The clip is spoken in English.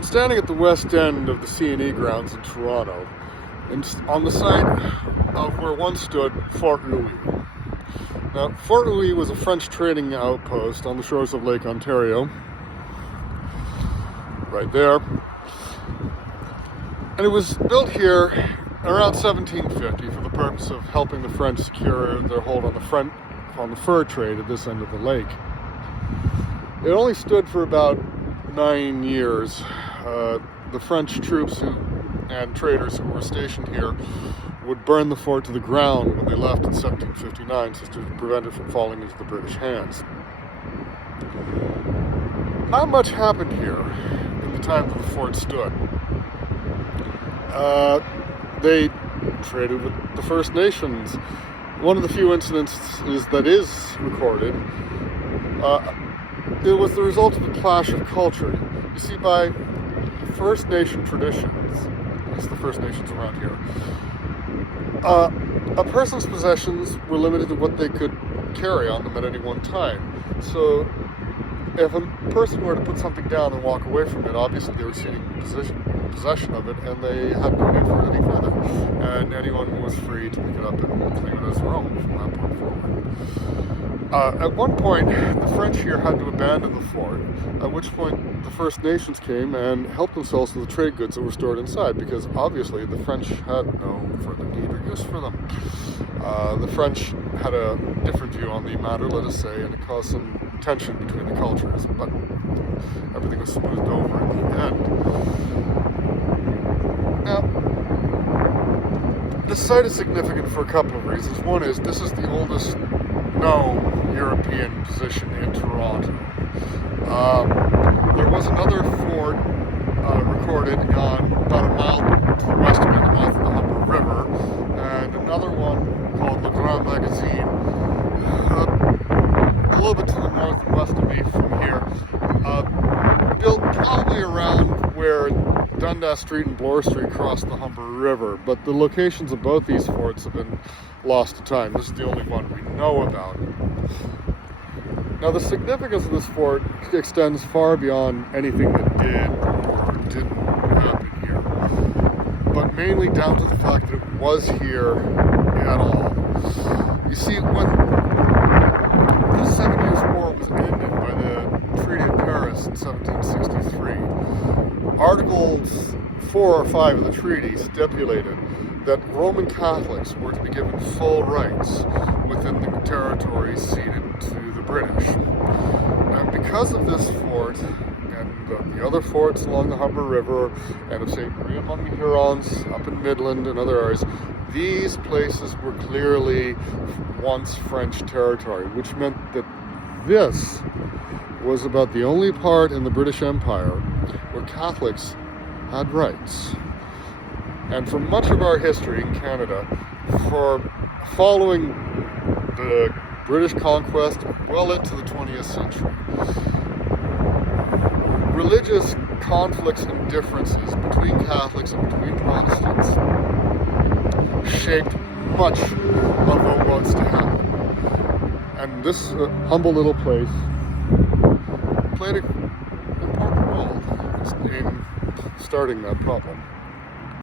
Standing at the west end of the C&E grounds in Toronto, and on the site of where once stood Fort Rouille. Now, Fort Rouille was a French trading outpost on the shores of Lake Ontario, right there. And it was built here around 1750 for the purpose of helping the French secure their hold on the fur trade at this end of the lake. It only stood for about 9 years. The French troops and traders who were stationed here would burn the fort to the ground when they left in 1759 so to prevent it from falling into the British hands. Not much happened here in the time that the fort stood. They traded with the First Nations. One of the few incidents that is recorded, it was the result of a clash of culture. You see, by First Nation traditions, at least the First Nations around here, a person's possessions were limited to what they could carry on them at any one time. So if a person were to put something down and walk away from it, obviously they were ceding possession of it, and they had no need for it any further. And anyone was free to pick it up and claim it as their own from that point forward. At one point, the French here had to abandon the fort, at which point the First Nations came and helped themselves to the trade goods that were stored inside, because obviously the French had no further need or use for them. The French had a different view on the matter, let us say, and it caused some tension between the cultures, but everything was smoothed over in the end. Now, this site is significant for a couple of reasons. One is this is the oldest known European position in Toronto. There was another fort recorded on about a mile to the west of it, the mouth of the Humber River, and another one called the Grand Magazine, a little bit to the northwest of me from here, built probably around where Dundas Street and Bloor Street cross the Humber River, but the locations of both these forts have been lost to time. This is the only one we know about. Now, the significance of this fort extends far beyond anything that did or didn't happen here, but mainly down to the fact that it was here at all. You see, when the 7 Years' War was ended by the Treaty of Paris in 1763, Articles 4 or 5 of the treaty stipulated that Roman Catholics were to be given full rights within the territories ceded to the British. And because of this fort and the other forts along the Humber River and of St. Marie among the Hurons up in Midland and other areas, these places were clearly once French territory, which meant that this was about the only part in the British Empire where Catholics had rights. And for much of our history in Canada, for following the British conquest well into the 20th century, religious conflicts and differences between Catholics and between Protestants shaped much of what was to happen. And this humble little place played an important role in starting that problem.